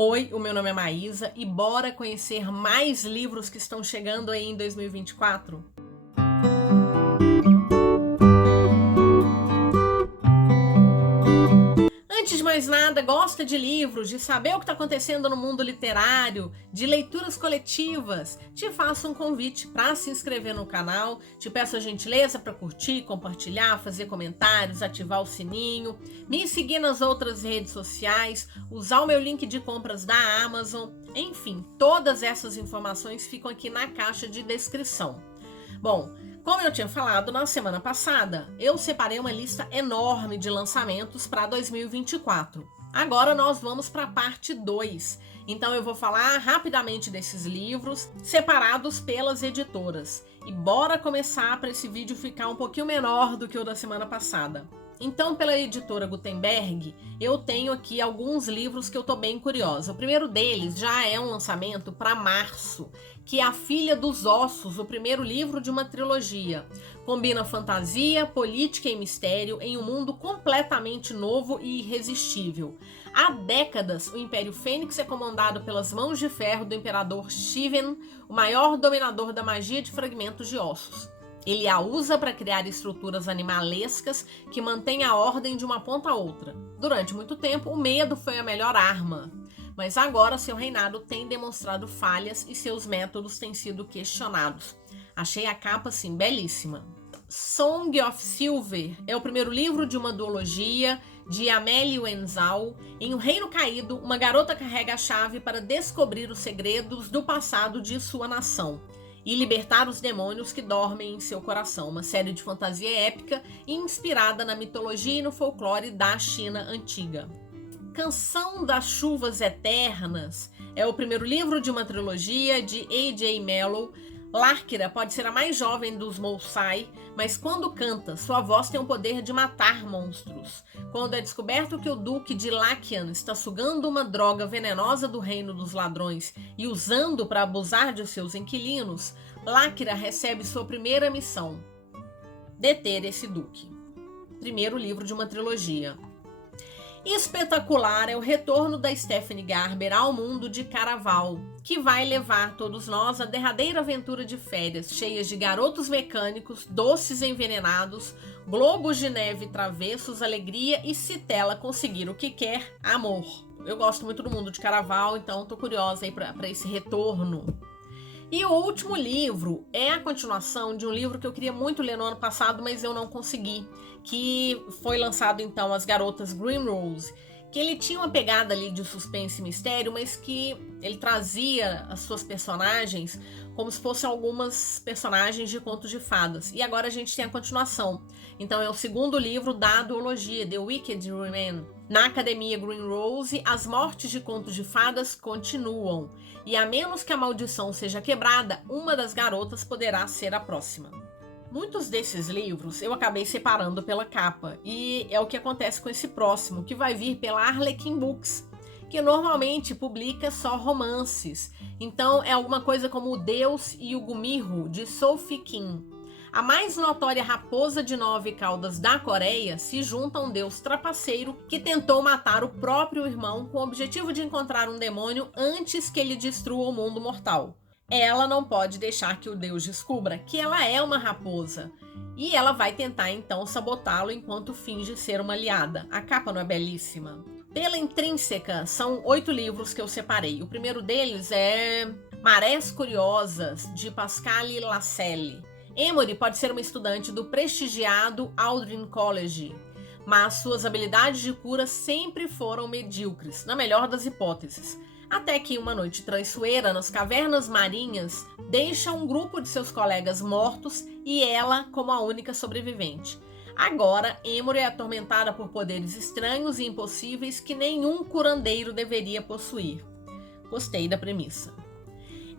Oi, o meu nome é Maísa e bora conhecer mais livros que estão chegando aí em 2024? Antes de mais nada, gosta de livros, de saber o que está acontecendo no mundo literário, de leituras coletivas? Te faço um convite para se inscrever no canal, te peço a gentileza para curtir, compartilhar, fazer comentários, ativar o sininho, me seguir nas outras redes sociais, usar o meu link de compras da Amazon, enfim, todas essas informações ficam aqui na caixa de descrição. Bom, como eu tinha falado na semana passada, eu separei uma lista enorme de lançamentos para 2024. Agora nós vamos para a parte 2. Então eu vou falar rapidamente desses livros, separados pelas editoras. E bora começar para esse vídeo ficar um pouquinho menor do que o da semana passada. Então, pela editora Gutenberg, eu tenho aqui alguns livros que eu tô bem curiosa. O primeiro deles já é um lançamento para março, que é A Filha dos Ossos, o primeiro livro de uma trilogia. Combina fantasia, política e mistério em um mundo completamente novo e irresistível. Há décadas, o Império Fênix é comandado pelas mãos de ferro do Imperador Shivan, o maior dominador da magia de fragmentos de ossos. Ele a usa para criar estruturas animalescas que mantêm a ordem de uma ponta a outra. Durante muito tempo, o medo foi a melhor arma. Mas agora seu reinado tem demonstrado falhas e seus métodos têm sido questionados. Achei a capa, assim, belíssima. Song of Silver é o primeiro livro de uma duologia de Amélie Wenzau. Em Um Reino Caído, uma garota carrega a chave para descobrir os segredos do passado de sua nação e libertar os demônios que dormem em seu coração. Uma série de fantasia épica inspirada na mitologia e no folclore da China antiga. Canção das Chuvas Eternas é o primeiro livro de uma trilogia de A.J. Mello. Lárkira pode ser a mais jovem dos Mousai, mas quando canta, sua voz tem o poder de matar monstros. Quando é descoberto que o Duque de Lakian está sugando uma droga venenosa do reino dos ladrões e usando para abusar de seus inquilinos, Lárkira recebe sua primeira missão: deter esse duque. Primeiro livro de uma trilogia. Espetacular é o retorno da Stephanie Garber ao mundo de Caraval, que vai levar todos nós à derradeira aventura de férias, cheias de garotos mecânicos, doces envenenados, globos de neve travessos, alegria e, se Tela conseguir o que quer, amor. Eu gosto muito do mundo de Caraval, então tô curiosa aí para esse retorno. E o último livro é a continuação de um livro que eu queria muito ler no ano passado, mas eu não consegui, que foi lançado então As Garotas Grimrose, que ele tinha uma pegada ali de suspense e mistério, mas que ele trazia as suas personagens como se fossem algumas personagens de contos de fadas. E agora a gente tem a continuação. Então é o segundo livro da duologia, The Wicked Remain. Na Academia Grimrose, as mortes de contos de fadas continuam. E a menos que a maldição seja quebrada, uma das garotas poderá ser a próxima. Muitos desses livros eu acabei separando pela capa, e é o que acontece com esse próximo, que vai vir pela Arlequim Books, que normalmente publica só romances. Então é alguma coisa como O Deus e o Gumirro, de Sophie Kim. A mais notória raposa de 9 caudas da Coreia se junta a um deus trapaceiro que tentou matar o próprio irmão com o objetivo de encontrar um demônio antes que ele destrua o mundo mortal. Ela não pode deixar que o deus descubra que ela é uma raposa, e ela vai tentar então sabotá-lo enquanto finge ser uma aliada. A capa não é belíssima? Pela Intrínseca, são 8 livros que eu separei. O primeiro deles é Marés Curiosas, de Pascale Lascelles. Emory pode ser uma estudante do prestigiado Aldrin College, mas suas habilidades de cura sempre foram medíocres, na melhor das hipóteses. Até que uma noite traiçoeira nas cavernas marinhas deixa um grupo de seus colegas mortos e ela como a única sobrevivente. Agora, Emory é atormentada por poderes estranhos e impossíveis que nenhum curandeiro deveria possuir. Gostei da premissa.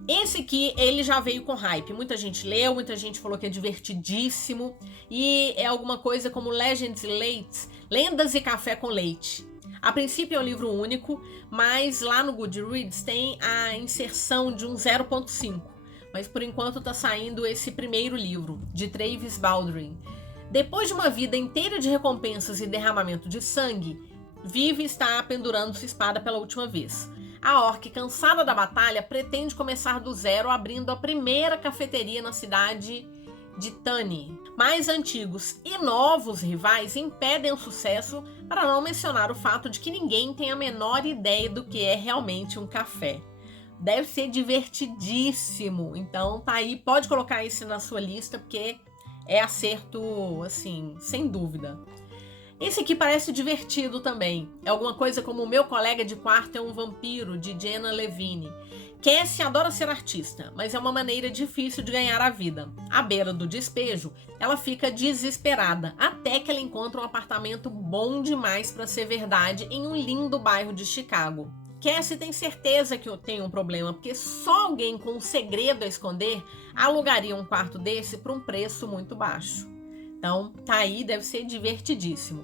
Esse aqui, ele já veio com hype. Muita gente leu, muita gente falou que é divertidíssimo. E é alguma coisa como Legends Late, Lendas e Café com Leite. A princípio é um livro único, mas lá no Goodreads tem a inserção de um 0.5. Mas por enquanto tá saindo esse primeiro livro, de Travis Baldwin. Depois de uma vida inteira de recompensas e derramamento de sangue, Vivi está pendurando sua espada pela última vez. A Orc, cansada da batalha, pretende começar do zero, abrindo a primeira cafeteria na cidade de Tani. Mais antigos e novos rivais impedem o sucesso, para não mencionar o fato de que ninguém tem a menor ideia do que é realmente um café. Deve ser divertidíssimo, então tá aí, pode colocar isso na sua lista, porque é acerto, assim, sem dúvida. Esse aqui parece divertido também. É alguma coisa como O Meu Colega de Quarto é um Vampiro, de Jenna Levine. Cassie adora ser artista, mas é uma maneira difícil de ganhar a vida. À beira do despejo, ela fica desesperada, até que ela encontra um apartamento bom demais para ser verdade em um lindo bairro de Chicago. Cassie tem certeza que tem um problema, porque só alguém com um segredo a esconder alugaria um quarto desse por um preço muito baixo. Então, tá aí, deve ser divertidíssimo.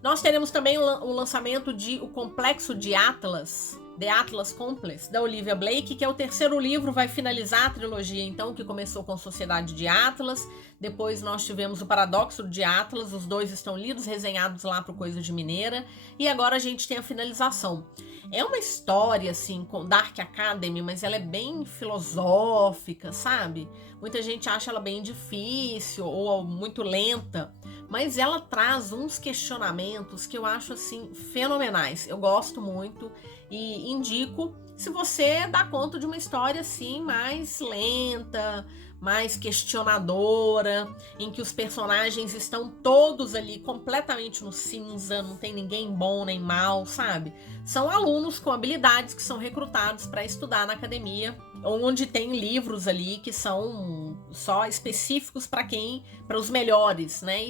Nós teremos também o lançamento de O Complexo de Atlas, The Atlas Complex, da Olivia Blake, que é o terceiro livro, vai finalizar a trilogia, então, que começou com Sociedade de Atlas. Depois nós tivemos O Paradoxo de Atlas, os dois estão lidos, resenhados lá pro Coisa de Mineira. E agora a gente tem a finalização. É uma história, assim, com Dark Academy, mas ela é bem filosófica, sabe? Muita gente acha ela bem difícil ou muito lenta, mas ela traz uns questionamentos que eu acho, assim, fenomenais. Eu gosto muito e indico se você dá conta de uma história, assim, mais lenta, mais questionadora, em que os personagens estão todos ali completamente no cinza, não tem ninguém bom nem mal, sabe? São alunos com habilidades que são recrutados para estudar na academia, onde tem livros ali que são só específicos para os melhores, né?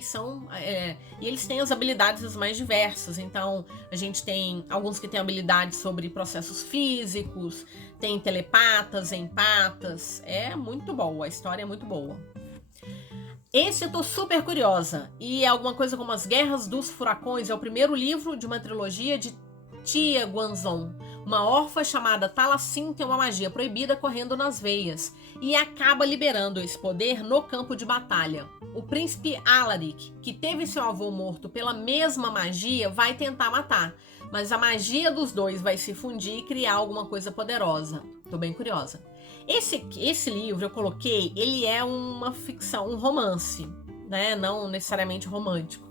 E eles têm as habilidades as mais diversas. Então, a gente tem alguns que têm habilidades sobre processos físicos, tem telepatas, empatas. É muito boa, a história é muito boa. Esse eu tô super curiosa. E é alguma coisa como As Guerras dos Furacões. É o primeiro livro de uma trilogia de Tia Guanzon. Uma órfã chamada Talacin tem uma magia proibida correndo nas veias e acaba liberando esse poder no campo de batalha. O príncipe Alaric, que teve seu avô morto pela mesma magia, vai tentar matar, mas a magia dos dois vai se fundir e criar alguma coisa poderosa. Tô bem curiosa. Esse livro eu coloquei, ele é uma ficção, um romance, né? Não necessariamente romântico.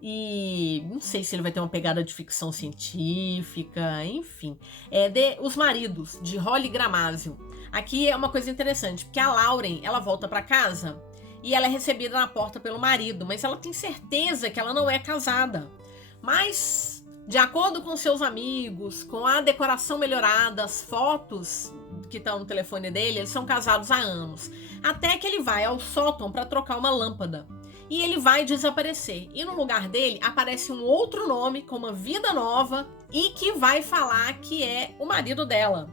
E não sei se ele vai ter uma pegada de ficção científica, enfim. Os Maridos, de Holly Gramazio. Aqui é uma coisa interessante, porque a Lauren, ela volta para casa e ela é recebida na porta pelo marido, mas ela tem certeza que ela não é casada. Mas, de acordo com seus amigos, com a decoração melhorada, as fotos que estão no telefone dele, eles são casados há anos. Até que ele vai ao sótão para trocar uma lâmpada. E ele vai desaparecer. E no lugar dele aparece um outro nome com uma vida nova e que vai falar que é o marido dela.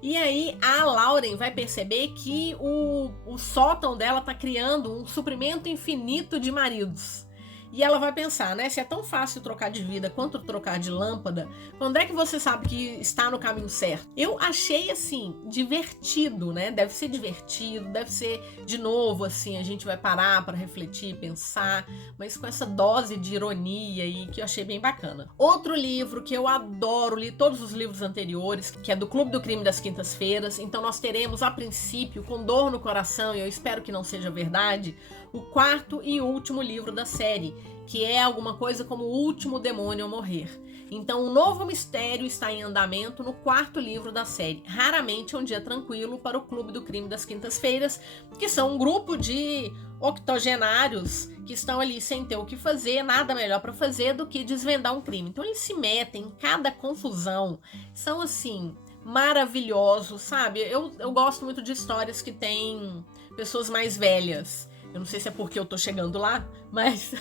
E aí a Lauren vai perceber que o sótão dela tá criando um suprimento infinito de maridos. E ela vai pensar, né? Se é tão fácil trocar de vida quanto trocar de lâmpada, quando é que você sabe que está no caminho certo? Eu achei, assim, divertido, né? Deve ser divertido, deve ser, de novo, assim, a gente vai parar para refletir, pensar, mas com essa dose de ironia aí que eu achei bem bacana. Outro livro que eu adoro, li todos os livros anteriores, que é do Clube do Crime das Quintas-Feiras. Então nós teremos, a princípio, com dor no coração, e eu espero que não seja verdade, o quarto e último livro da série, que é alguma coisa como O Último Demônio a Morrer. Então, um novo mistério está em andamento no quarto livro da série. Raramente é um dia tranquilo para o Clube do Crime das Quintas-Feiras, que são um grupo de octogenários que estão ali sem ter o que fazer, nada melhor para fazer do que desvendar um crime. Então, eles se metem em cada confusão. São, assim, maravilhosos, sabe? Eu gosto muito de histórias que têm pessoas mais velhas. Eu não sei se é porque eu tô chegando lá, mas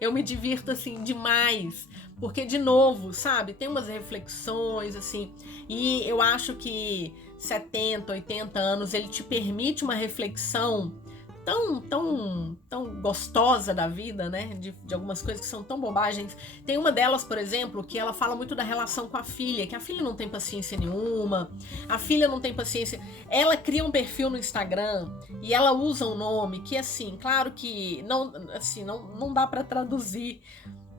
eu me divirto, assim, demais. Porque, de novo, sabe, tem umas reflexões, assim, e eu acho que 70, 80 anos, ele te permite uma reflexão tão gostosa da vida, né? De algumas coisas que são tão bobagens. Tem uma delas, por exemplo, que ela fala muito da relação com a filha, que a filha não tem paciência nenhuma, a filha não tem paciência. Ela cria um perfil no Instagram e ela usa um nome que, assim, claro que não dá para traduzir,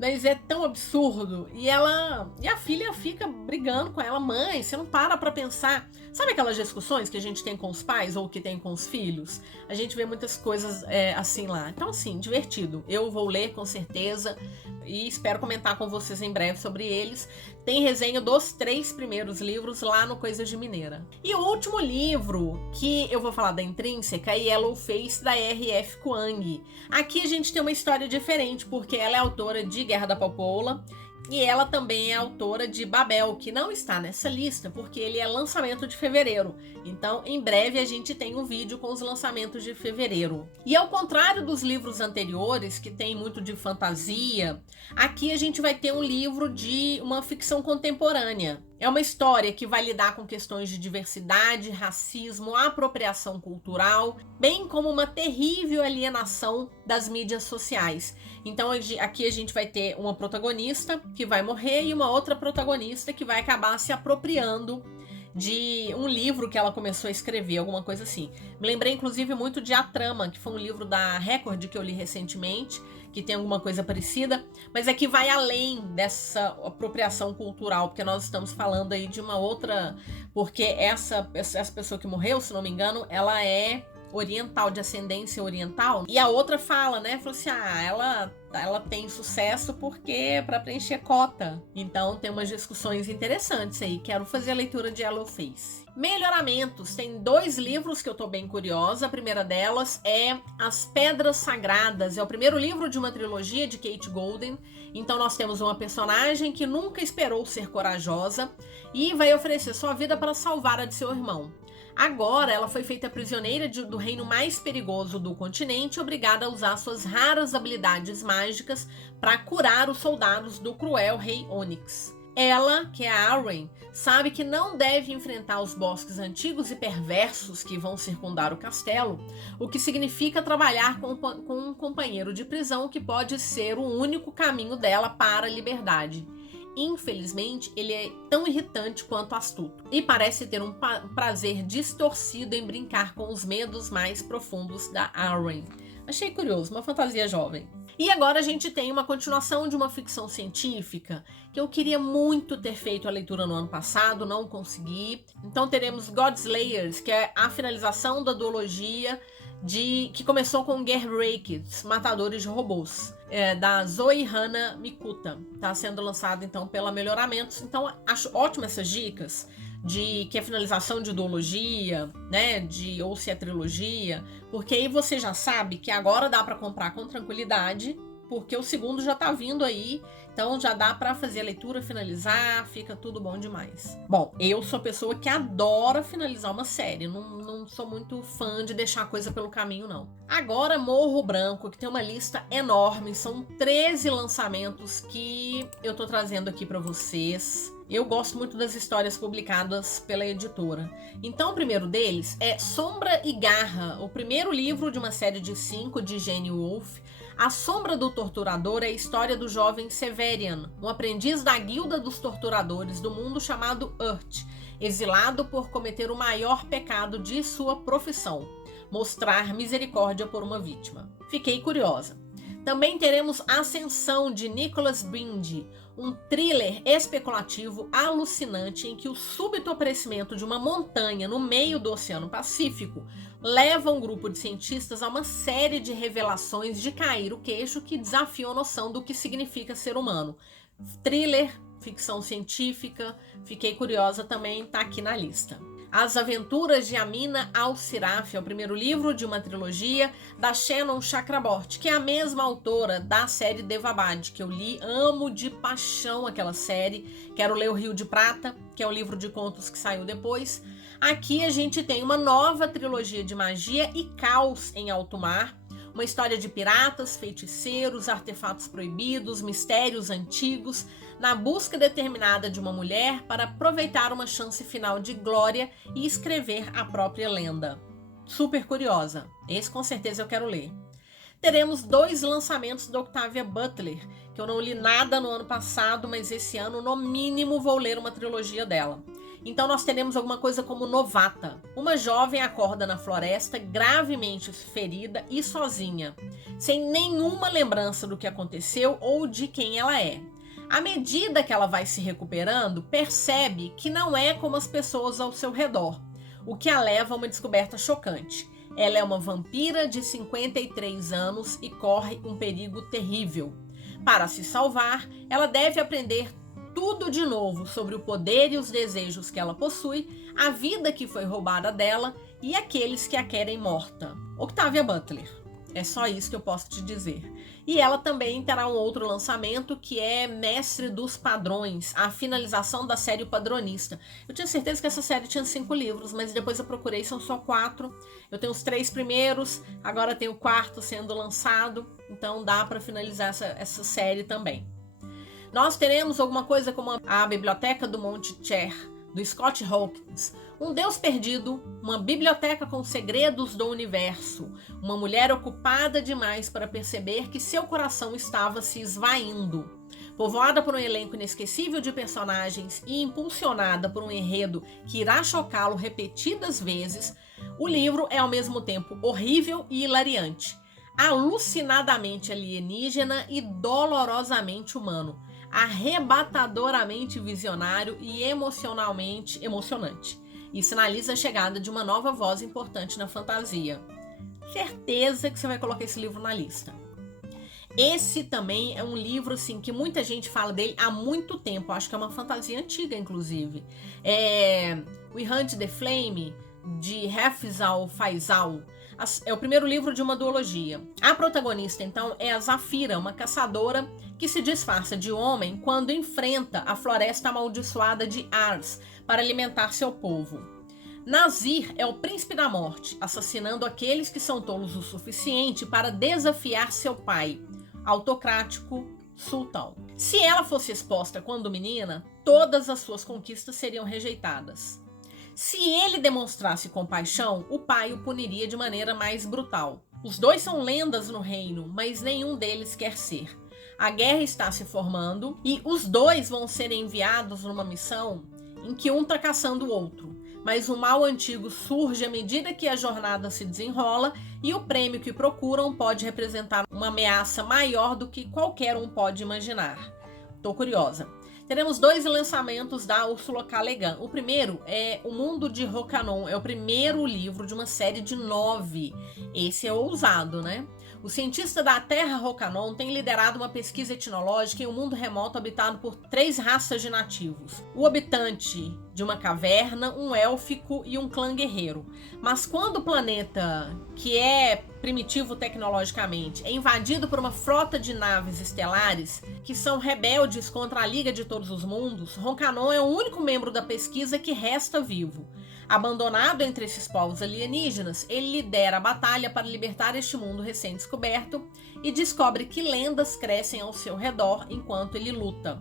Mas é tão absurdo. E a filha fica brigando com ela. Mãe, você não para pra pensar. Sabe aquelas discussões que a gente tem com os pais ou que tem com os filhos? A gente vê muitas coisas assim lá. Então, assim, divertido. Eu vou ler com certeza e espero comentar com vocês em breve sobre eles. Tem resenha dos 3 primeiros livros lá no Coisas de Mineira. E o último livro que eu vou falar da Intrínseca é Yellow Face, da R.F. Kuang. Aqui a gente tem uma história diferente, porque ela é autora de Guerra da Papoula e ela também é autora de Babel, que não está nessa lista porque ele é lançamento de fevereiro. Então, em breve a gente tem um vídeo com os lançamentos de fevereiro. E ao contrário dos livros anteriores, que tem muito de fantasia, aqui a gente vai ter um livro de uma ficção contemporânea. É uma história que vai lidar com questões de diversidade, racismo, apropriação cultural, bem como uma terrível alienação das mídias sociais. Então aqui a gente vai ter uma protagonista que vai morrer e uma outra protagonista que vai acabar se apropriando de um livro que ela começou a escrever, alguma coisa assim. Me lembrei inclusive muito de A Trama, que foi um livro da Record que eu li recentemente, que tem alguma coisa parecida, mas é que vai além dessa apropriação cultural, porque nós estamos falando aí de uma outra, porque essa pessoa que morreu, se não me engano, ela é oriental, de ascendência oriental, e a outra fala, né, falou assim, ela tem sucesso porque para preencher cota. Então tem umas discussões interessantes aí. Quero fazer a leitura de Yellow Face. Melhoramentos. Tem 2 livros que eu tô bem curiosa. A primeira delas é As Pedras Sagradas. É o primeiro livro de uma trilogia de Kate Golden. Então nós temos uma personagem que nunca esperou ser corajosa e vai oferecer sua vida para salvar a de seu irmão. Agora ela foi feita prisioneira do reino mais perigoso do continente, obrigada a usar suas raras habilidades mágicas para curar os soldados do cruel rei Onyx. Ela, que é a Arwen, sabe que não deve enfrentar os bosques antigos e perversos que vão circundar o castelo, o que significa trabalhar com um companheiro de prisão que pode ser o único caminho dela para a liberdade. Infelizmente, ele é tão irritante quanto astuto e parece ter um prazer distorcido em brincar com os medos mais profundos da Arwen. Achei curioso, uma fantasia jovem. E agora a gente tem uma continuação de uma ficção científica que eu queria muito ter feito a leitura no ano passado, não consegui. Então teremos Godslayers, que é a finalização da duologia que começou com Gearbreakers, Matadores de Robôs, da Zoe Hana Mikuta. Está sendo lançado então pela Melhoramentos. Então acho ótimas essas dicas de que é finalização de duologia, né, ou se é trilogia, porque aí você já sabe que agora dá para comprar com tranquilidade, porque o segundo já tá vindo aí, então já dá para fazer a leitura, finalizar, fica tudo bom demais. Bom, eu sou pessoa que adora finalizar uma série, não sou muito fã de deixar a coisa pelo caminho, não. Agora, Morro Branco, que tem uma lista enorme, são 13 lançamentos que eu tô trazendo aqui para vocês. Eu gosto muito das histórias publicadas pela editora. Então, o primeiro deles é Sombra e Garra, o primeiro livro de uma série de 5 de Jane Wolfe. A Sombra do Torturador é a história do jovem Severian, um aprendiz da guilda dos torturadores do mundo chamado Urt, exilado por cometer o maior pecado de sua profissão, mostrar misericórdia por uma vítima. Fiquei curiosa. Também teremos Ascensão, de Nicholas Brinde, um thriller especulativo alucinante em que o súbito aparecimento de uma montanha no meio do Oceano Pacífico leva um grupo de cientistas a uma série de revelações de cair o queixo que desafiam a noção do que significa ser humano. Thriller, ficção científica, fiquei curiosa também, tá aqui na lista. As Aventuras de Amina Al-Siraf é o primeiro livro de uma trilogia da Shannon Chakraborty, que é a mesma autora da série Devabad, que eu li, amo de paixão aquela série. Quero ler O Rio de Prata, que é um livro de contos que saiu depois. Aqui a gente tem uma nova trilogia de magia e caos em alto mar, uma história de piratas, feiticeiros, artefatos proibidos, mistérios antigos, na busca determinada de uma mulher para aproveitar uma chance final de glória e escrever a própria lenda. Super curiosa. Esse com certeza eu quero ler. Teremos 2 lançamentos da Octavia Butler, que eu não li nada no ano passado, mas esse ano no mínimo vou ler uma trilogia dela. Então nós teremos alguma coisa como Novata. Uma jovem acorda na floresta gravemente ferida e sozinha, sem nenhuma lembrança do que aconteceu ou de quem ela é. À medida que ela vai se recuperando, percebe que não é como as pessoas ao seu redor, o que a leva a uma descoberta chocante. Ela é uma vampira de 53 anos e corre um perigo terrível. Para se salvar, ela deve aprender tudo de novo sobre o poder e os desejos que ela possui, a vida que foi roubada dela e aqueles que a querem morta. Octavia Butler. É só isso que eu posso te dizer. E ela também terá um outro lançamento que é Mestre dos Padrões, a finalização da série O Padronista. Eu tinha certeza que essa série tinha 5 livros, mas depois eu procurei, são só 4. Eu tenho os 3 primeiros, agora tem o 4º sendo lançado, então dá para finalizar essa série também. Nós teremos alguma coisa como a Biblioteca do Monte Cher, do Scott Hawkins. Um Deus perdido, uma biblioteca com segredos do universo. Uma mulher ocupada demais para perceber que seu coração estava se esvaindo. Povoada por um elenco inesquecível de personagens e impulsionada por um enredo que irá chocá-lo repetidas vezes, o livro é ao mesmo tempo horrível e hilariante, alucinadamente alienígena e dolorosamente humano, arrebatadoramente visionário e emocionalmente emocionante. E sinaliza a chegada de uma nova voz importante na fantasia. Certeza que você vai colocar esse livro na lista. Esse também é um livro assim, que muita gente fala dele há muito tempo. Acho que é uma fantasia antiga, inclusive. We Hunt the Flame, de Hafizal Faizal. É o primeiro livro de uma duologia. A protagonista, então, é a Zafira, uma caçadora que se disfarça de homem quando enfrenta a floresta amaldiçoada de Ars para alimentar seu povo. Nazir é o príncipe da morte, assassinando aqueles que são tolos o suficiente para desafiar seu pai, autocrático sultão. Se ela fosse exposta quando menina, todas as suas conquistas seriam rejeitadas. Se ele demonstrasse compaixão, o pai o puniria de maneira mais brutal. Os dois são lendas no reino, mas nenhum deles quer ser. A guerra está se formando e os dois vão ser enviados numa missão em que um está caçando o outro. Mas o mal antigo surge à medida que a jornada se desenrola e o prêmio que procuram pode representar uma ameaça maior do que qualquer um pode imaginar. Tô curiosa. Teremos 2 lançamentos da Ursula K. Le Guin. O primeiro é O Mundo de Rocanon. É o primeiro livro de uma série de 9. Esse é ousado, né? O cientista da Terra Rocanon tem liderado uma pesquisa etnológica em um mundo remoto habitado por 3 raças de nativos. O habitante de uma caverna, um élfico e um clã guerreiro. Mas quando o planeta, que é primitivo tecnologicamente, é invadido por uma frota de naves estelares que são rebeldes contra a Liga de Todos os Mundos, Rocanon é o único membro da pesquisa que resta vivo. Abandonado entre esses povos alienígenas, ele lidera a batalha para libertar este mundo recém-descoberto e descobre que lendas crescem ao seu redor enquanto ele luta.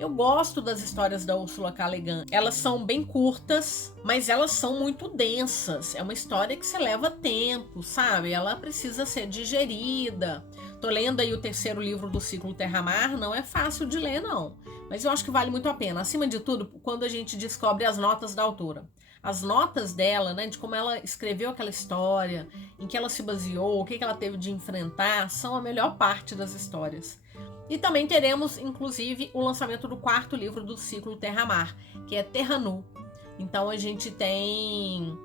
Eu gosto das histórias da Ursula K. Le Guin. Elas são bem curtas, mas elas são muito densas. É uma história que se leva tempo, sabe? Ela precisa ser digerida. Tô lendo aí o 3º livro do ciclo Terra-Mar, não é fácil de ler, não. Mas eu acho que vale muito a pena. Acima de tudo, quando a gente descobre as notas da autora. As notas dela, né, de como ela escreveu aquela história, em que ela se baseou, o que ela teve de enfrentar, são a melhor parte das histórias. E também teremos, inclusive, o lançamento do 4º livro do ciclo Terra-Mar, que é Terra Nu. Então a gente tem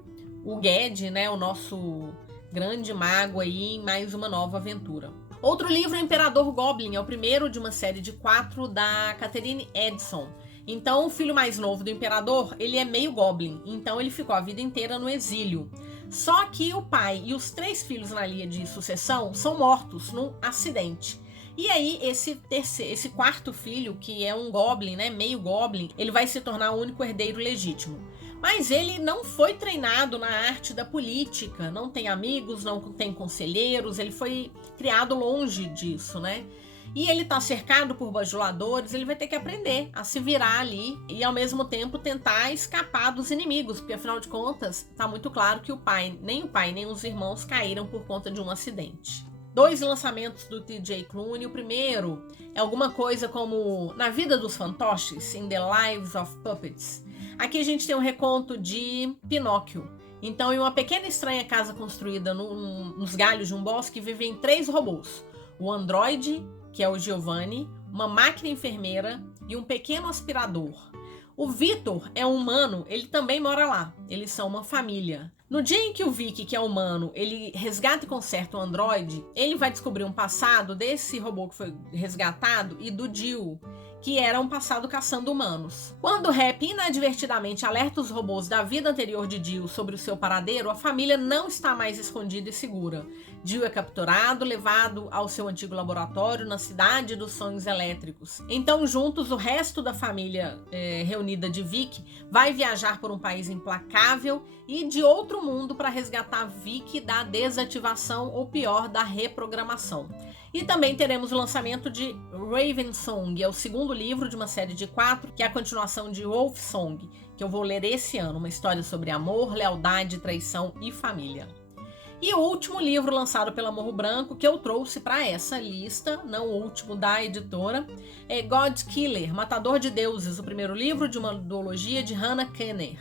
o Ged, né, o nosso grande mago aí, em mais uma nova aventura. Outro livro é Imperador Goblin, é o primeiro de uma série de 4 da Catherine Edson. Então, o filho mais novo do imperador, ele é meio goblin, então ele ficou a vida inteira no exílio. Só que o pai e os 3 filhos na linha de sucessão são mortos num acidente. E aí, esse 4º filho, que é um goblin, né, meio goblin, ele vai se tornar o único herdeiro legítimo. Mas ele não foi treinado na arte da política, não tem amigos, não tem conselheiros, ele foi criado longe disso, né? E ele tá cercado por bajuladores, ele vai ter que aprender a se virar ali e ao mesmo tempo tentar escapar dos inimigos, porque afinal de contas, tá muito claro que nem o pai nem os irmãos caíram por conta de um acidente. 2 lançamentos do T.J. Klune. O primeiro é alguma coisa como Na Vida dos Fantoches, In the Lives of Puppets. Aqui a gente tem um reconto de Pinóquio. Então, em uma pequena e estranha casa construída nos galhos de um bosque, vivem 3 robôs. O androide, que é o Giovanni, uma máquina enfermeira e um pequeno aspirador. O Vitor é um humano, ele também mora lá. Eles são uma família. No dia em que o Vic, que é humano, ele resgata e conserta o androide, ele vai descobrir um passado desse robô que foi resgatado e do Jill, que era um passado caçando humanos. Quando o Rap inadvertidamente alerta os robôs da vida anterior de Jill sobre o seu paradeiro, a família não está mais escondida e segura. Jill é capturado, levado ao seu antigo laboratório na cidade dos sonhos elétricos. Então, juntos, o resto da família reunida de Vic vai viajar por um país implacável e de outro mundo para resgatar Vic da desativação ou pior, da reprogramação. E também teremos o lançamento de Raven Song, é o segundo livro de uma série de 4, que é a continuação de Wolf Song, que eu vou ler esse ano, uma história sobre amor, lealdade, traição e família. E o último livro lançado pela Morro Branco, que eu trouxe para essa lista, não o último da editora, é God Killer, Matador de Deuses, o primeiro livro de uma duologia de Hannah Kenner.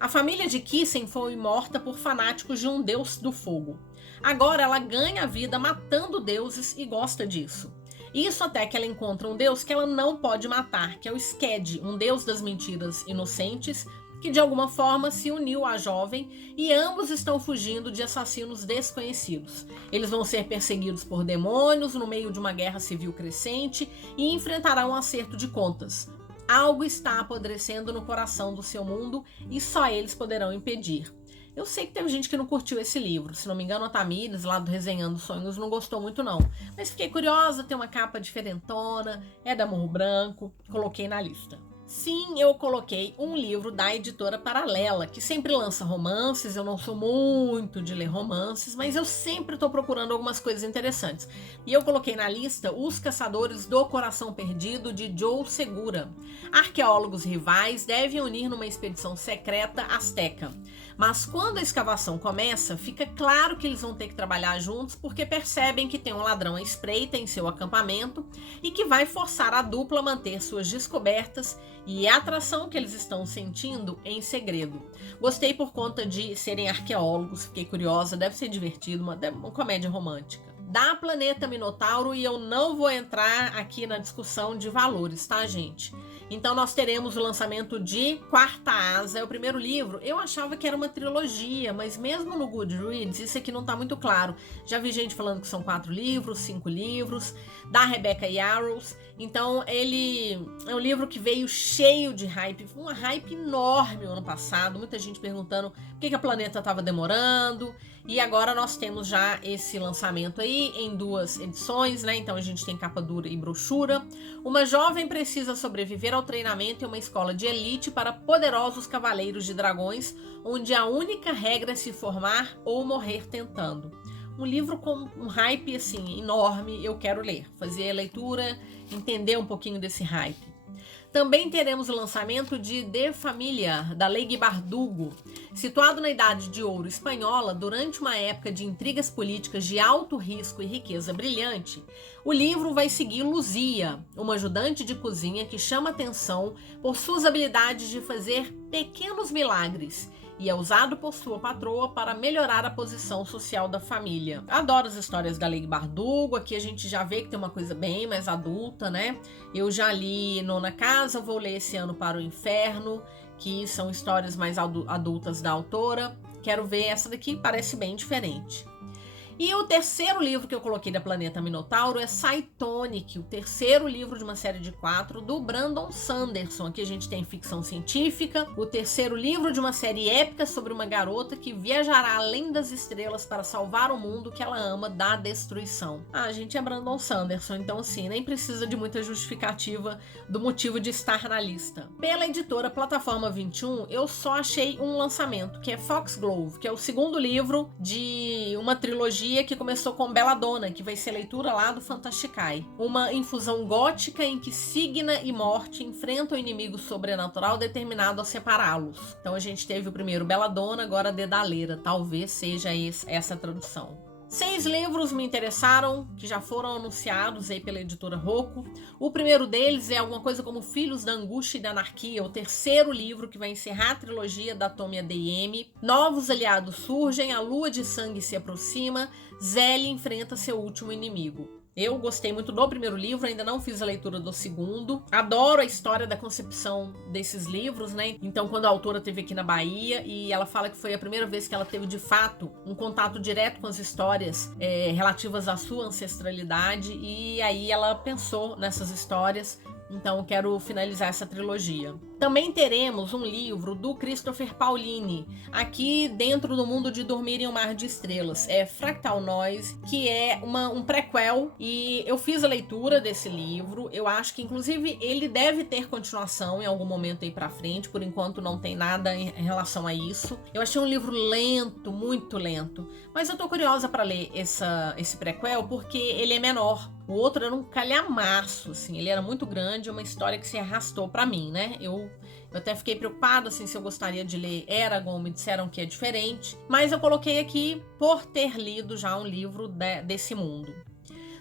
A família de Kissen foi morta por fanáticos de um deus do fogo. Agora ela ganha a vida matando deuses e gosta disso. Isso até que ela encontra um deus que ela não pode matar, que é o Sked, um deus das mentiras inocentes, que de alguma forma se uniu à jovem e ambos estão fugindo de assassinos desconhecidos. Eles vão ser perseguidos por demônios no meio de uma guerra civil crescente e enfrentarão um acerto de contas. Algo está apodrecendo no coração do seu mundo e só eles poderão impedir. Eu sei que teve gente que não curtiu esse livro. Se não me engano, a Tamires, lá do Resenhando Sonhos, não gostou muito não. Mas fiquei curiosa, tem uma capa diferentona, é da Morro Branco, coloquei na lista. Sim, eu coloquei um livro da editora Paralela, que sempre lança romances. Eu não sou muito de ler romances, mas eu sempre estou procurando algumas coisas interessantes. E eu coloquei na lista Os Caçadores do Coração Perdido, de Joe Segura. Arqueólogos rivais devem unir numa expedição secreta asteca. Mas quando a escavação começa, fica claro que eles vão ter que trabalhar juntos porque percebem que tem um ladrão à espreita em seu acampamento e que vai forçar a dupla a manter suas descobertas e a atração que eles estão sentindo em segredo. Gostei por conta de serem arqueólogos, fiquei curiosa, deve ser divertido, uma comédia romântica. Da Planeta Minotauro, e eu não vou entrar aqui na discussão de valores, tá, gente? Então nós teremos o lançamento de Quarta Asa, é o primeiro livro. Eu achava que era uma trilogia, mas mesmo no Goodreads, isso aqui não tá muito claro. Já vi gente falando que são 4 livros, 5 livros, da Rebecca Yarros. Então ele é um livro que veio cheio de hype, uma hype enorme no ano passado, muita gente perguntando por que a Planeta estava demorando. E agora nós temos já esse lançamento aí em 2 edições, né? Então a gente tem capa dura e brochura. Uma jovem precisa sobreviver ao treinamento em uma escola de elite para poderosos cavaleiros de dragões, onde a única regra é se formar ou morrer tentando. Um livro com um hype assim enorme, eu quero ler, fazer a leitura, entender um pouquinho desse hype. Também teremos o lançamento de De Família, da Leigh Bardugo. Situado na Idade de Ouro espanhola, durante uma época de intrigas políticas de alto risco e riqueza brilhante, o livro vai seguir Luzia, uma ajudante de cozinha que chama atenção por suas habilidades de fazer pequenos milagres e é usado por sua patroa para melhorar a posição social da família. Adoro as histórias da Leigh Bardugo, aqui a gente já vê que tem uma coisa bem mais adulta, né? Eu já li Nona Casa, vou ler esse ano Para o Inferno, que são histórias mais adultas da autora. Quero ver, essa daqui parece bem diferente. E o terceiro livro que eu coloquei da Planeta Minotauro é Cytonic, o terceiro livro de uma série de 4 do Brandon Sanderson. Aqui a gente tem ficção científica, o terceiro livro de uma série épica sobre uma garota que viajará além das estrelas para salvar o mundo que ela ama da destruição. Ah, gente, é Brandon Sanderson, então assim, nem precisa de muita justificativa do motivo de estar na lista. Pela editora Plataforma 21, eu só achei um lançamento, que é Foxglove, que é o segundo livro de uma trilogia que começou com Belladonna, que vai ser leitura lá do Fantasticai. Uma infusão gótica em que Signa e Morte enfrentam o inimigo sobrenatural determinado a separá-los. Então a gente teve o primeiro Belladonna, agora Dedaleira. Talvez seja essa a tradução. 6 livros me interessaram, que já foram anunciados aí pela editora Rocco. O primeiro deles é alguma coisa como Filhos da Angústia e da Anarquia, o terceiro livro que vai encerrar a trilogia da Tomy Adeyemi. Novos aliados surgem, a lua de sangue se aproxima, Zélia enfrenta seu último inimigo. Eu gostei muito do primeiro livro, ainda não fiz a leitura do segundo. Adoro a história da concepção desses livros, né? Então, quando a autora esteve aqui na Bahia, e ela fala que foi a primeira vez que ela teve, de fato, um contato direto com as histórias relativas à sua ancestralidade, e aí ela pensou nessas histórias. Então, quero finalizar essa trilogia. Também teremos um livro do Christopher Paolini, aqui dentro do mundo de Dormir em um Mar de Estrelas. É Fractal Noise, que é um prequel, e eu fiz a leitura desse livro. Eu acho que, inclusive, ele deve ter continuação em algum momento aí pra frente. Por enquanto, não tem nada em relação a isso. Eu achei um livro lento, muito lento, mas eu tô curiosa para ler esse prequel, porque ele é menor. O outro era um calhamaço, assim, ele era muito grande, uma história que se arrastou pra mim, né? Eu até fiquei preocupada, assim, se eu gostaria de ler Eragon, me disseram que é diferente, mas eu coloquei aqui por ter lido já um livro desse mundo.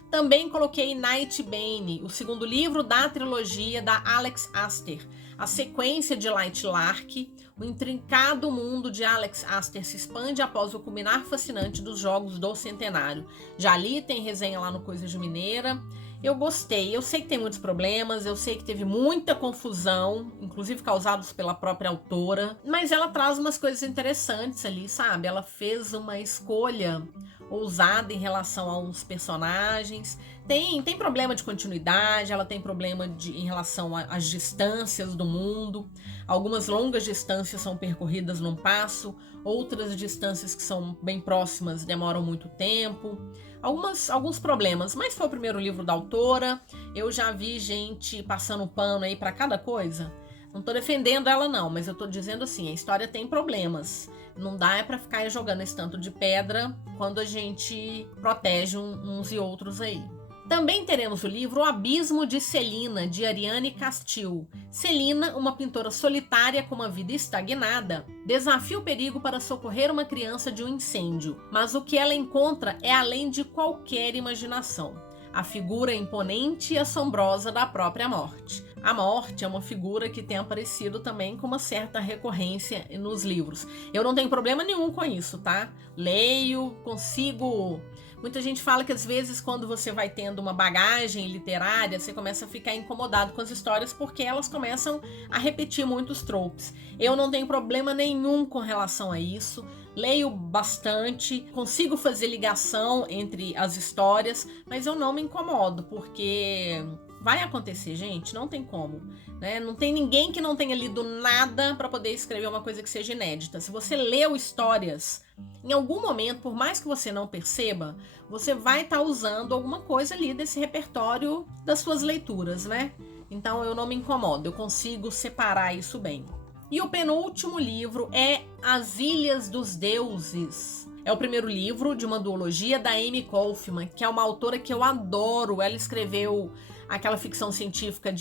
Também coloquei Nightbane, o segundo livro da trilogia da Alex Aster, a sequência de Light Lark. O intrincado mundo de Alex Aster se expande após o culminar fascinante dos Jogos do Centenário. Já li, tem resenha lá no Coisa de Mineira. Eu gostei, eu sei que tem muitos problemas, eu sei que teve muita confusão, inclusive causados pela própria autora, mas ela traz umas coisas interessantes ali, sabe? Ela fez uma escolha ousada em relação a uns personagens. Tem problema de continuidade, ela tem problema em relação às distâncias do mundo. Algumas longas distâncias são percorridas num passo, outras distâncias que são bem próximas demoram muito tempo. Alguns problemas, mas foi o primeiro livro da autora. Eu já vi gente passando pano aí pra cada coisa. Não tô defendendo ela não, mas eu tô dizendo assim, a história tem problemas. Não dá pra ficar jogando esse tanto de pedra quando a gente protege uns e outros aí. Também teremos o livro O Abismo de Celina, de Ariane Castil. Celina, uma pintora solitária com uma vida estagnada, desafia o perigo para socorrer uma criança de um incêndio, mas o que ela encontra é além de qualquer imaginação. A figura imponente e assombrosa da própria morte. A morte é uma figura que tem aparecido também com uma certa recorrência nos livros. Eu não tenho problema nenhum com isso, tá? Leio, consigo... Muita gente fala que às vezes quando você vai tendo uma bagagem literária, você começa a ficar incomodado com as histórias porque elas começam a repetir muitos tropes. Eu não tenho problema nenhum com relação a isso. Leio bastante, consigo fazer ligação entre as histórias, mas eu não me incomodo, porque vai acontecer, gente, não tem como, né? Não tem ninguém que não tenha lido nada para poder escrever uma coisa que seja inédita. Se você leu histórias, em algum momento, por mais que você não perceba, você vai estar usando alguma coisa ali desse repertório das suas leituras, né? Então eu não me incomodo, eu consigo separar isso bem. E o penúltimo livro é As Ilhas dos Deuses. É o primeiro livro de uma duologia da Amy Kaufman, que é uma autora que eu adoro. Ela escreveu aquela ficção científica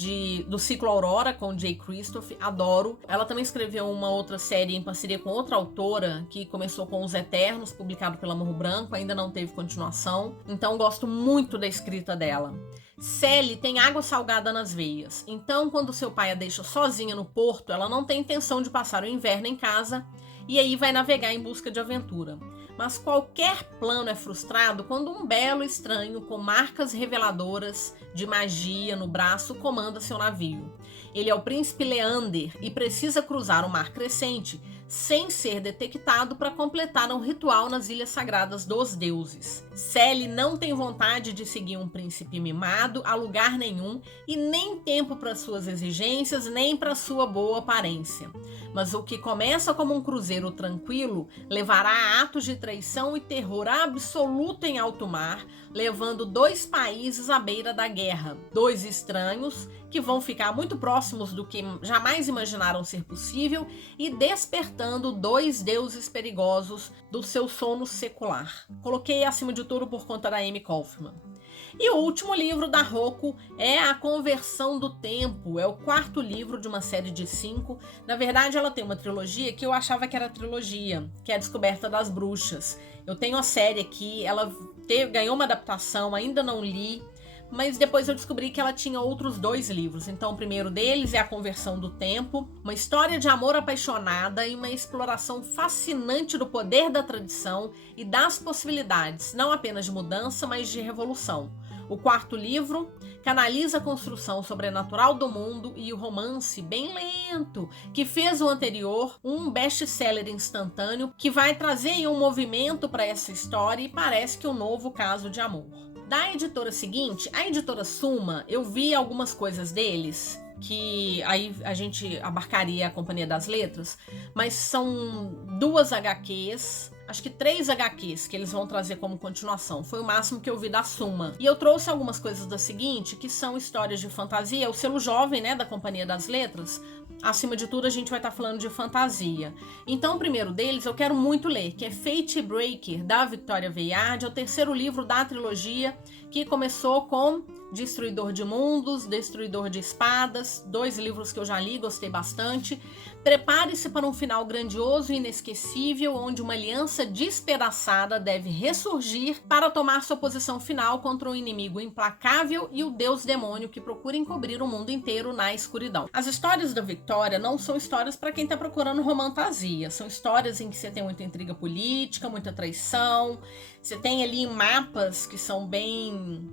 do ciclo Aurora com Jay Kristoff, adoro. Ela também escreveu uma outra série em parceria com outra autora, que começou com Os Eternos, publicado pela Morro Branco, ainda não teve continuação. Então gosto muito da escrita dela. Sally tem água salgada nas veias, então quando seu pai a deixa sozinha no porto, ela não tem intenção de passar o inverno em casa e aí vai navegar em busca de aventura. Mas qualquer plano é frustrado quando um belo estranho com marcas reveladoras de magia no braço comanda seu navio. Ele é o príncipe Leander e precisa cruzar o mar crescente sem ser detectado para completar um ritual nas Ilhas Sagradas dos Deuses. Sally não tem vontade de seguir um príncipe mimado a lugar nenhum e nem tempo para suas exigências, nem para sua boa aparência. Mas o que começa como um cruzeiro tranquilo levará a atos de traição e terror absoluto em alto mar, levando 2 países à beira da guerra, 2 estranhos que vão ficar muito próximos do que jamais imaginaram ser possível e despertando 2 deuses perigosos do seu sono secular. Coloquei acima de tudo por conta da Amy Kaufman. E o último livro da Rocco é A Conversão do Tempo. É o 4º livro de uma série de 5. Na verdade, ela tem uma trilogia que eu achava que era trilogia, que é A Descoberta das Bruxas. Eu tenho a série aqui, ela ganhou uma adaptação, ainda não li, mas depois eu descobri que ela tinha outros 2 livros. Então o primeiro deles é A Conversão do Tempo, uma história de amor apaixonada e uma exploração fascinante do poder da tradição e das possibilidades, não apenas de mudança, mas de revolução. O 4º livro canaliza a construção sobrenatural do mundo e o romance bem lento, que fez o anterior um best-seller instantâneo, que vai trazer um movimento para essa história e parece que um novo caso de amor. Da editora seguinte, a editora Suma, eu vi algumas coisas deles, que aí a gente abarcaria a Companhia das Letras, mas são 2 HQs, acho que 3 HQs que eles vão trazer como continuação. Foi o máximo que eu vi da Suma. E eu trouxe algumas coisas da seguinte, que são histórias de fantasia, o selo jovem, né, da Companhia das Letras. Acima de tudo, a gente vai estar falando de fantasia. Então, o primeiro deles eu quero muito ler, que é Fate Breaker, da Victoria Aveyard. É o 3º livro da trilogia, que começou com Destruidor de Mundos, Destruidor de Espadas, 2 livros que eu já li, gostei bastante. Prepare-se para um final grandioso e inesquecível, onde uma aliança despedaçada deve ressurgir para tomar sua posição final contra um inimigo implacável e o deus demônio que procura encobrir o mundo inteiro na escuridão. As histórias da Victoria não são histórias para quem está procurando romantasia, são histórias em que você tem muita intriga política, muita traição, você tem ali mapas que são bem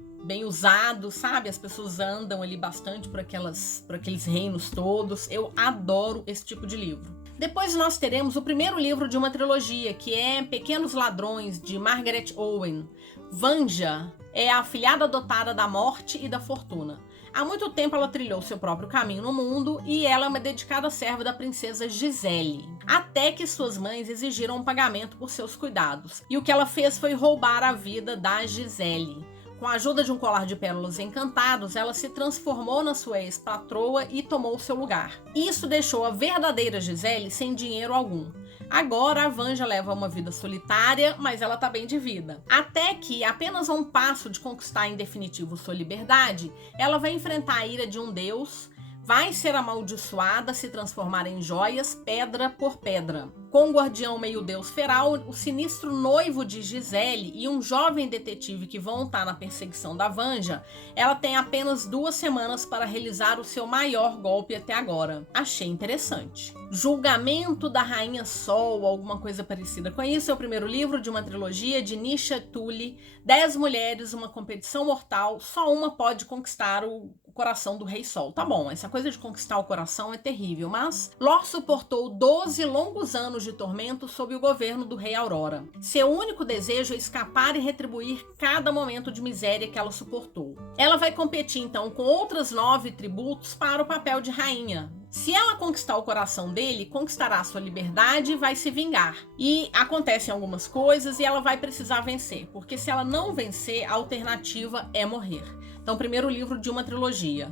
usados, sabe? As pessoas andam ali bastante por aqueles reinos todos. Eu adoro esse tipo de livro. Depois nós teremos o primeiro livro de uma trilogia, que é Pequenos Ladrões, de Margaret Owen. Vanja é a afilhada adotada da morte e da fortuna. Há muito tempo ela trilhou seu próprio caminho no mundo e ela é uma dedicada serva da princesa Gisele, até que suas mães exigiram um pagamento por seus cuidados. E o que ela fez foi roubar a vida da Gisele. Com a ajuda de um colar de pérolas encantados, ela se transformou na sua ex-patroa e tomou seu lugar. Isso deixou a verdadeira Gisele sem dinheiro algum. Agora a Vanja leva uma vida solitária, mas ela tá bem de vida. Até que, apenas a um passo de conquistar em definitivo sua liberdade, ela vai enfrentar a ira de um deus, vai ser amaldiçoada a se transformar em joias, pedra por pedra. Com o guardião meio-deus feral, o sinistro noivo de Gisele e um jovem detetive que vão estar na perseguição da Vanja, ela tem apenas 2 semanas para realizar o seu maior golpe até agora. Achei interessante. Julgamento da Rainha Sol, alguma coisa parecida com isso, é o primeiro livro de uma trilogia de Nisha Tully. 10 mulheres, uma competição mortal, só uma pode conquistar o coração do Rei Sol. Tá bom, essa coisa de conquistar o coração é terrível, mas Lor suportou 12 longos anos de tormento sob o governo do Rei Aurora. Seu único desejo é escapar e retribuir cada momento de miséria que ela suportou. Ela vai competir então com outras 9 tributos para o papel de rainha. Se ela conquistar o coração dele, conquistará sua liberdade e vai se vingar. E acontecem algumas coisas e ela vai precisar vencer, porque se ela não vencer, a alternativa é morrer. Então, primeiro livro de uma trilogia.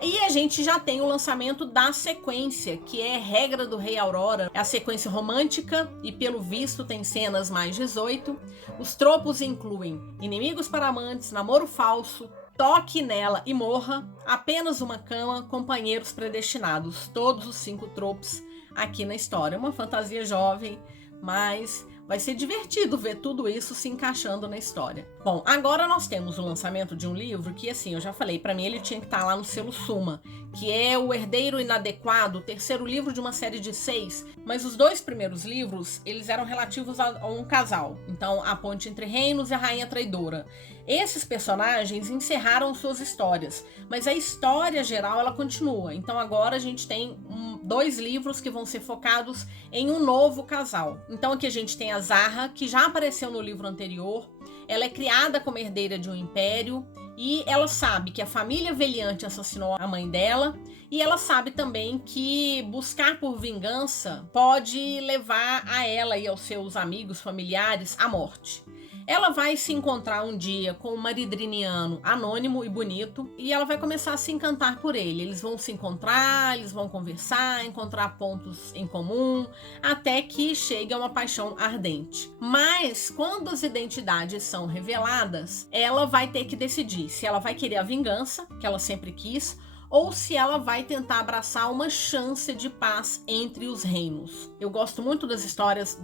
E a gente já tem o lançamento da sequência, que é Regra do Rei Aurora. É a sequência romântica e, pelo visto, tem cenas mais 18. Os tropos incluem inimigos para amantes, namoro falso, toque nela e morra, apenas uma cama, companheiros predestinados. Todos os 5 tropos aqui na história. Uma fantasia jovem, mas vai ser divertido ver tudo isso se encaixando na história. Bom, agora nós temos o lançamento de um livro que, assim, eu já falei, para mim ele tinha que estar lá no selo Suma, que é O Herdeiro Inadequado, o 3º livro de uma série de 6, mas os 2 primeiros livros, eles eram relativos a um casal. Então, A Ponte Entre Reinos e A Rainha Traidora. Esses personagens encerraram suas histórias, mas a história geral ela continua. Então agora a gente tem 2 livros que vão ser focados em um novo casal. Então aqui a gente tem a Zarra, que já apareceu no livro anterior. Ela é criada como herdeira de um império e ela sabe que a família Veliante assassinou a mãe dela, e ela sabe também que buscar por vingança pode levar a ela e aos seus amigos, familiares, à morte. Ela vai se encontrar um dia com um maridriniano anônimo e bonito e ela vai começar a se encantar por ele. Eles vão se encontrar, eles vão conversar, encontrar pontos em comum, até que chegue a uma paixão ardente. Mas quando as identidades são reveladas, ela vai ter que decidir se ela vai querer a vingança, que ela sempre quis, ou se ela vai tentar abraçar uma chance de paz entre os reinos. Eu gosto muito das histórias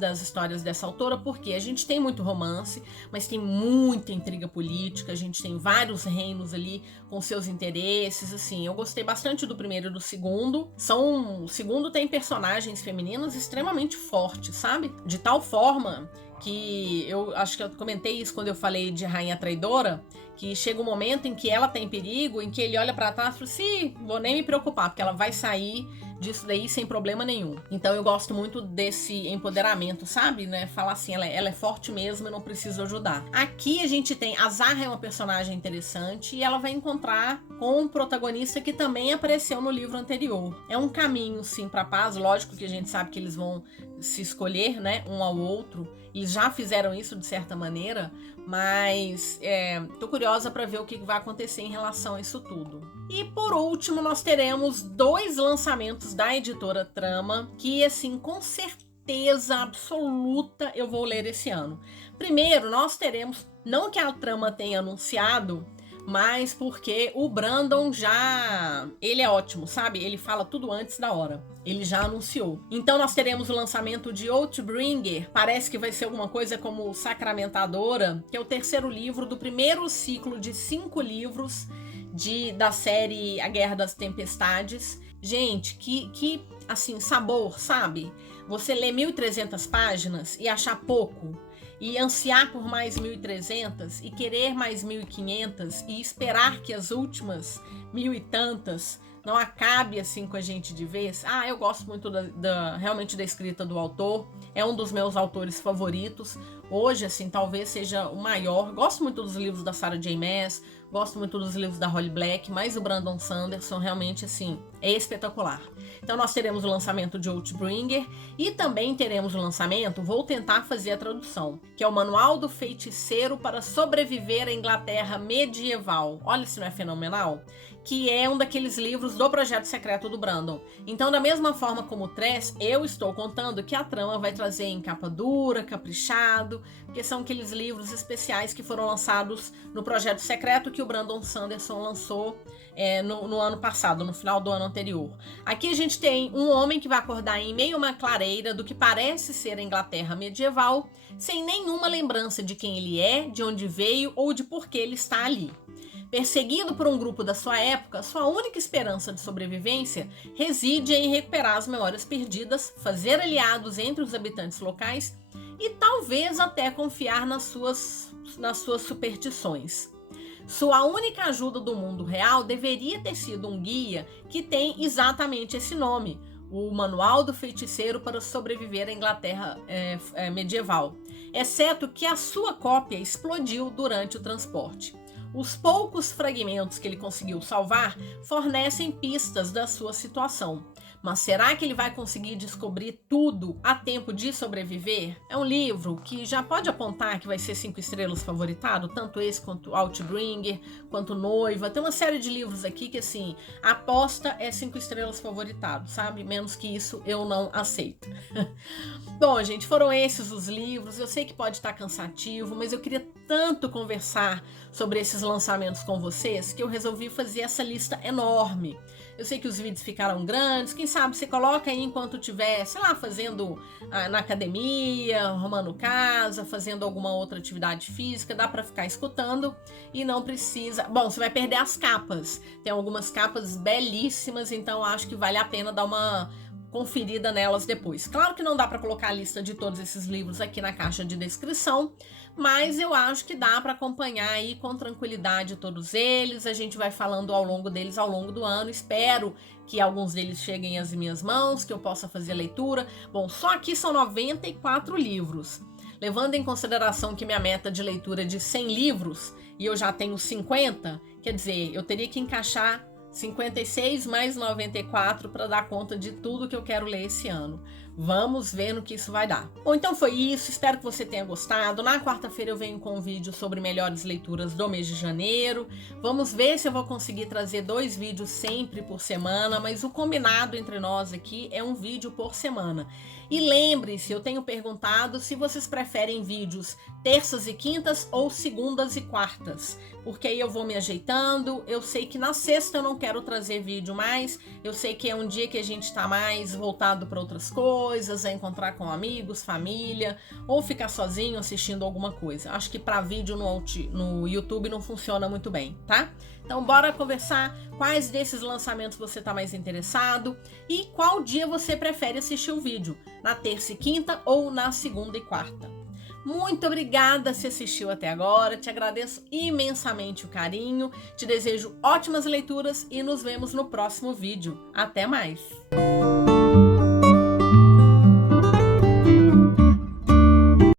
dessa autora porque a gente tem muito romance, mas tem muita intriga política, a gente tem vários reinos ali com seus interesses, assim. Eu gostei bastante do primeiro e do segundo. O segundo tem personagens femininas extremamente fortes, sabe? De tal forma que eu acho que eu comentei isso quando eu falei de Rainha Traidora, que chega um momento em que ela tá em perigo, em que ele olha pra trás e fala assim, vou nem me preocupar, porque ela vai sair disso daí sem problema nenhum. Então eu gosto muito desse empoderamento, sabe? Né? Falar assim, ela é forte mesmo, eu não preciso ajudar. Aqui a gente tem, a Zarra é uma personagem interessante e ela vai encontrar com um protagonista que também apareceu no livro anterior. É um caminho, sim, pra paz. Lógico que a gente sabe que eles vão se escolher, né, um ao outro. Eles já fizeram isso de certa maneira, mas tô curiosa para ver o que vai acontecer em relação a isso tudo. E por último, nós teremos 2 lançamentos da editora Trama, que assim, com certeza absoluta eu vou ler esse ano. Primeiro, nós teremos, não que a Trama tenha anunciado, mas porque o Brandon ele é ótimo, sabe? Ele fala tudo antes da hora. Ele já anunciou. Então nós teremos o lançamento de Oathbringer. Parece que vai ser alguma coisa como Sacramentadora, que é o 3º livro do primeiro ciclo de 5 livros da série A Guerra das Tempestades. Gente, que assim, sabor, sabe? Você lê 1.300 páginas e achar pouco, e ansiar por mais 1.300 e querer mais 1.500 e esperar que as últimas 1.000 e tantas não acabe assim com a gente de vez. Eu gosto muito realmente da escrita do autor, é um dos meus autores favoritos. Hoje, assim, talvez seja o maior. Gosto muito dos livros da Sarah J. Maas, gosto muito dos livros da Holly Black, mas o Brandon Sanderson realmente, assim, é espetacular. Então nós teremos o lançamento de Oathbringer e também teremos o lançamento, vou tentar fazer a tradução, que é o Manual do Feiticeiro para Sobreviver à Inglaterra Medieval. Olha se não é fenomenal? Que é um daqueles livros do projeto secreto do Brandon. Então, da mesma forma como o Tress, eu estou contando que a Trama vai trazer em capa dura, caprichado, porque são aqueles livros especiais que foram lançados no projeto secreto que o Brandon Sanderson lançou no ano passado, no final do ano anterior. Aqui a gente tem um homem que vai acordar em meio a uma clareira do que parece ser a Inglaterra medieval, sem nenhuma lembrança de quem ele é, de onde veio ou de por que ele está ali. Perseguido por um grupo da sua época, sua única esperança de sobrevivência reside em recuperar as memórias perdidas, fazer aliados entre os habitantes locais e talvez até confiar nas suas superstições. Sua única ajuda do mundo real deveria ter sido um guia que tem exatamente esse nome, o Manual do Feiticeiro para Sobreviver à Inglaterra Medieval, exceto que a sua cópia explodiu durante o transporte. Os poucos fragmentos que ele conseguiu salvar fornecem pistas da sua situação. Mas será que ele vai conseguir descobrir tudo a tempo de sobreviver? É um livro que já pode apontar que vai ser 5 estrelas favoritado, tanto esse quanto Outbringer, quanto Noiva. Tem uma série de livros aqui que, assim, a aposta é 5 estrelas favoritado, sabe? Menos que isso eu não aceito. Bom, gente, foram esses os livros. Eu sei que pode estar cansativo, mas eu queria tanto conversar sobre esses lançamentos com vocês que eu resolvi fazer essa lista enorme. Eu sei que os vídeos ficaram grandes, quem sabe você coloca aí enquanto estiver, sei lá, fazendo na academia, arrumando casa, fazendo alguma outra atividade física, dá pra ficar escutando e não precisa... Bom, você vai perder as capas, tem algumas capas belíssimas, então acho que vale a pena dar uma conferida nelas depois. Claro que não dá para colocar a lista de todos esses livros aqui na caixa de descrição, mas eu acho que dá para acompanhar aí com tranquilidade todos eles. A gente vai falando ao longo deles ao longo do ano. Espero que alguns deles cheguem às minhas mãos, que eu possa fazer a leitura. Bom, só aqui são 94 livros. Levando em consideração que minha meta de leitura é de 100 livros e eu já tenho 50, quer dizer, eu teria que encaixar 56 mais 94 para dar conta de tudo que eu quero ler esse ano. Vamos ver no que isso vai dar. Bom, então foi isso. Espero que você tenha gostado. Na quarta-feira eu venho com um vídeo sobre melhores leituras do mês de janeiro. Vamos ver se eu vou conseguir trazer 2 vídeos sempre por semana, mas o combinado entre nós aqui é um vídeo por semana. E lembre-se, eu tenho perguntado se vocês preferem vídeos terças e quintas ou segundas e quartas, porque aí eu vou me ajeitando. Eu sei que na sexta eu não quero trazer vídeo mais, eu sei que é um dia que a gente tá mais voltado para outras coisas, a encontrar com amigos, família, ou ficar sozinho assistindo alguma coisa. Acho que para vídeo no YouTube não funciona muito bem, tá? Então bora conversar quais desses lançamentos você tá mais interessado e qual dia você prefere assistir o vídeo, na terça e quinta ou na segunda e quarta. Muito obrigada se assistiu até agora, te agradeço imensamente o carinho, te desejo ótimas leituras e nos vemos no próximo vídeo. Até mais!